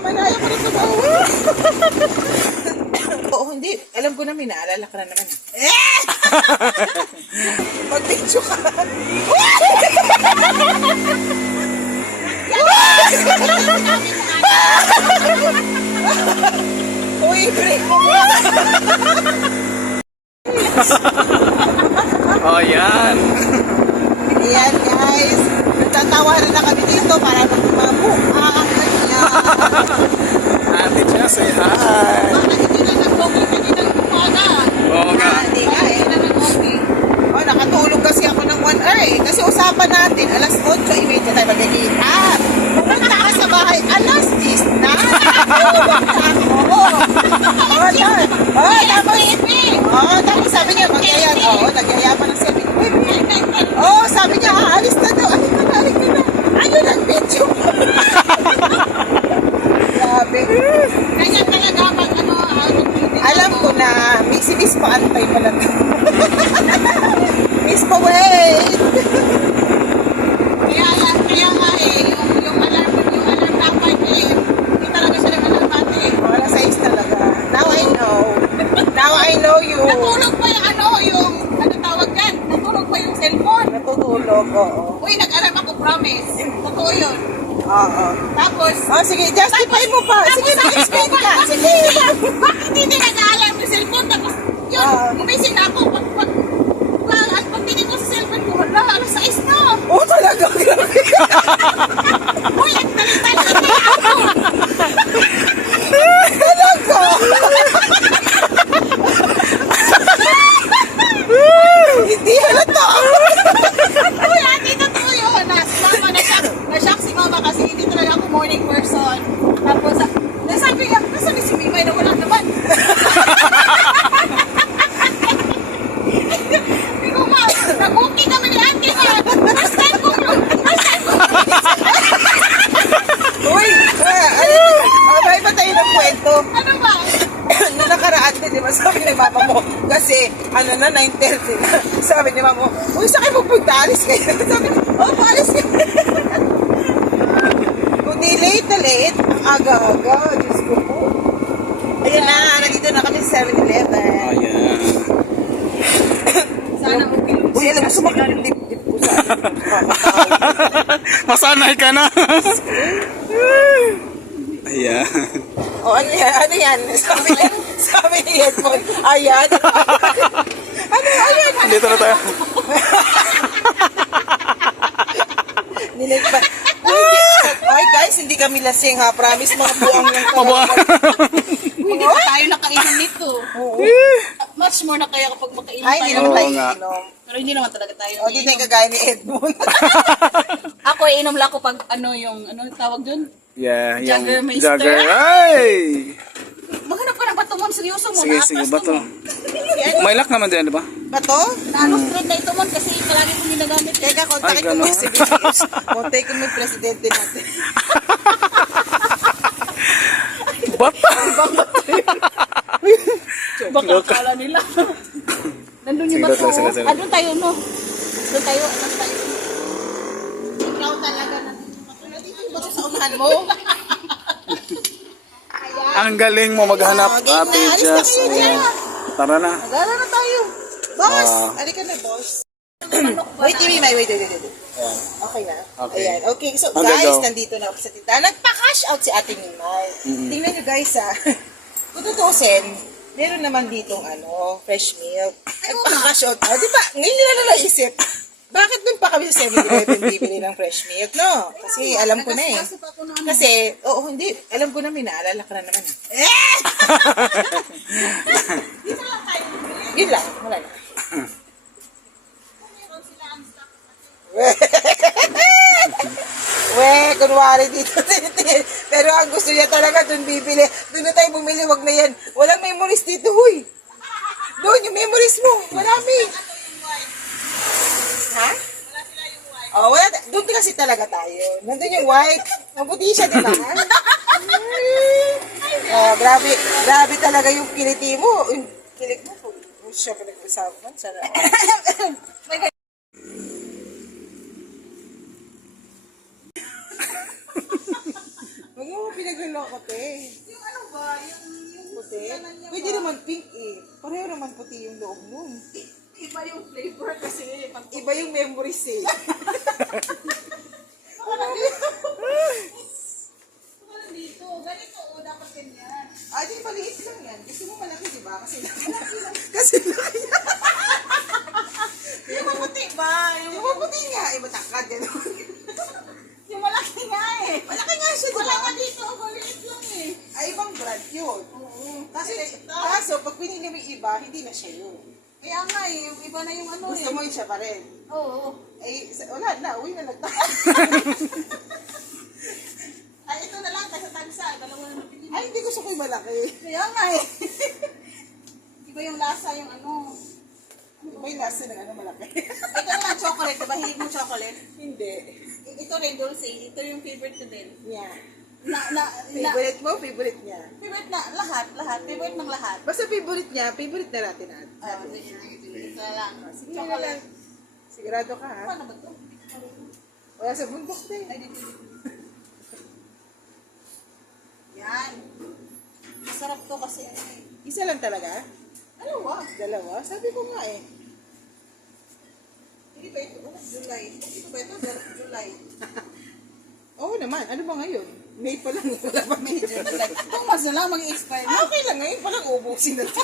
Manaya ko na tumawa. Oo, hindi. Alam ko na, may naalala ka na naman. Mag-picture ka. Uy, break mo. Oh, yan. Ayan, guys. Nagtatawanan na kami dito para magmamukha ang kanya. Ate Chia, say hi. Hindi na nag-okay, hindi na nag-umaga. Oo nga. Hindi nga eh. Hindi na nag-okay. Oh, nakatulog kasi ako ng 1 hour eh. Kasi usapan natin, alas 8:30 tayo magkikita. Pumunta ka sa bahay, alas 10 na. Tulog na ako. Tapos sabi niya, magyaya. Nagyaya pa ng selfie. Sabi niya, aalis na daw. Alik ka na. Ayun ang video. Grabe. Ganyan talaga pag Alam ko na, si Miss paantay pala to. Miss pa wait. Kaya nga eh, yung alarm dapat eh, hindi talaga siya nag-alarmate eh. Wala sa is talaga. Now I know. Now I know you. Natulog pa yung ano tawag dyan? Natulog pa yung cellphone. Natutulog, oo. Uy, nag-alarm ako, promise. Totoo yun. Oo. Tapos, Sige, justify mo pa. Sige, explain ka. Sige. bakit hindi nag-alarm yung cellphone? Tapos, yun, gumising na ako. Pagtingin ko sa cellphone ko, hala, alas 6 na. Oh, talaga. Grabe. Uy, nagtalitali na ako. Talaga. Hindi halata. Uy, ate, totoo yun. Na-shock si mama kasi hindi talaga ako morning person. Tapos, nasabi niya, nasa ni si Mimay na wala naman. Hindi ko ma, nag-okay kami ni ate ha. First time ko. Uy, may pa tayo ng kwento. Ano ba? Nung nakaraan din, di ba, sabi ni mama mo, kasi, 9:30 na. Sabi ni mama mo, uy, saan kayo pupunta? Alis kayo. Sabi ko, paalis kayo. Kung di late na late, ang aga-aga. Diyos ko po. Ayun na, nandito na kami sa 7-Eleven. Oh, yan. Sana mo pinag- Uy, alam mo, sumakit yung dip-dip ko sa Masanay ka na. Ayan. ano yan? Ano yan? Sabi ni headphone, ayan. Ayan. Dito na tayo. Niligpan. Ay guys, hindi kami lasing ha. Promise, mga buang lang Mabuha. Hindi pa tayo nakainom nito. Oo. Much more na kaya kapag makainom Ay, hindi tayo. naman tayo Oo nga. inom. Pero hindi naman talaga tayo. O, di tayo kagaya ni Edmund. Ako inom lang ako pag ano tawag dun? Yeah, yung Jaggermeister. Jagger. Ay! Maghanap ka ng bato mo, seryoso mo. Sige, sige, bato. May lock naman din, di ba? Bato? Ano straight na ito mo kasi palagi kong ginagamit. Teka, kontakin Ay, ko mo ganun. si BTS. Kontakin ko mo yung presidente natin. Bata! Baka akala nila. Nandun yung Sige, bato. sige, sige. Doon tayo, no? Doon tayo, alam tayo. Ikaw talaga nandun yung bato. Dito yung bato sa unahan mo. Ang galing mo maghanap, game na. Ate Alis na Jess. kayo dyan. Tara na. Nagala na tayo. Boss! Ah. Halika na, boss. Wait, wait. Okay na. Okay. Ayan. Okay, so Okay, guys, go. nandito na ako sa tindahan. Nagpa-cash out si Ate Mimay. Tingnan nyo guys ha. Kung tutusin, meron naman ditong fresh milk. Nagpa-cash out. Di ba? Ngayon nila na naisip. Bakit dun pa kami sa 7-Eleven bibili ng fresh milk, no? Kasi alam ko na eh. Kasi, hindi. Alam ko na, may naalala ka na naman. Yun lang. Wala na. Kunwari dito. Pero ang gusto niya talaga dun bibili. Dun na tayo bumili, wag na yan. Walang memories dito, huy. Doon, yung memories mo. Marami. Ha? Wala. Doon kasi talaga tayo. Nandun yung white. Mabuti siya, di ba? Grabe. Grabe talaga yung kiliti mo. Yung kilig mo. Siya pinag-usapan. Sana. Huwag mo pinagluloko, te. Yung ano ba? Yung Puti. sanan niya Pwede ba? naman pink eh. Pareho naman puti yung loob nun. Iba yung flavor kasi. Pag Iba yung memories eh. baka nandito. Baka nandito. Ganito, dapat ganyan. Ah, di maliit lang yan. Gusto mo malaki, di ba? Kasi malaki lang. Kasi laki yan. Yung maputi ba? Yung maputi nga, eh, matakad yan. Yung malaki nga eh. Malaki nga siya, di Wala ba? nga dito. Maliit lang eh. Ay, ibang brand yun. Oo. Kasi, kaso, pag pinili mo yung iba, hindi na siya yun. Kaya nga eh. Yung iba na yung ano Gusto eh. mo yun siya pa rin. Oo. Wala na, uwi na lang tayo. Ay, ito na lang. Tansa. Dalawa na napili. Ay, hindi gusto ko yung malaki. Kaya nga eh. Iba yung lasa yung ano. May lasa ng ano malaki. Ito naman chocolate. Diba hilig mo chocolate? Hindi. Ito rin, dulce. Ito yung favorite ko din. Niya. Na, Favorite mo, favorite niya. favorite na, lahat. Favorite ng lahat. Basta favorite niya, favorite na natin. Ah, sige. Ito na lang. Sige na Chocolate. lang. Sigurado ka ha? Paano ba ito? Wala sa bundok din. Ay, dito. Yan. Masarap to kasi ano eh. Isa lang talaga? Dalawa. Dalawa? Sabi ko nga eh. Hindi ba ito? July. Ito ba ito? July. Oo naman. Ano ba ngayon? May pa lang. Wala pa May. July. 2 months na lang mag-expire na. Okay lang. Ngayon palang ubusin na ito.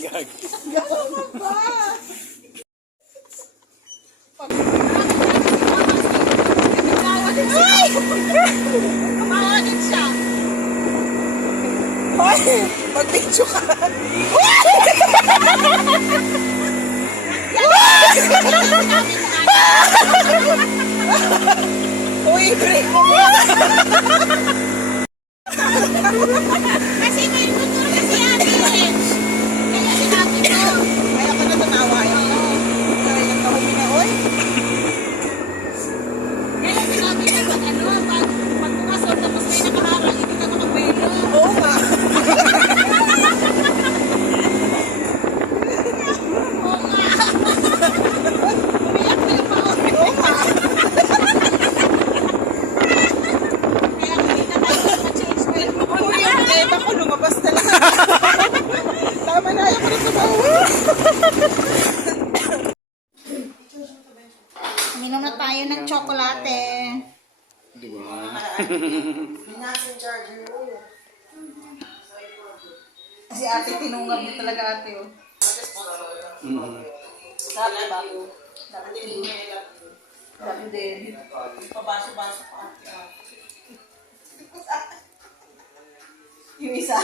Gag. Ano ba? Kumawa din siya. Hoy! Mag-picture ka. Uy, break mo. Kasi may motor kasi ate eh. Kaya sinabi ko. Ay, ako na tumawa. Ay, nagkahumi na, oy. Kaya sinabi ko pag ano, pag pumasok tapos may nakaharang, hindi ka makapelo. Oo nga. Oo nga. Umiyak na yung paon. Oo nga. Kaya hindi na tayo ma-change oil mo. Uy, yung tema ko lumabas na lang. Tama na, ayaw ko na tumawa. Minom na tayo ng tsokolate. Di ba? Nasa charger mo. Si ate, tinungab niya talaga ate. Oh. Sabi ba? Sabi din. Pabaso-baso pa. Yung isa.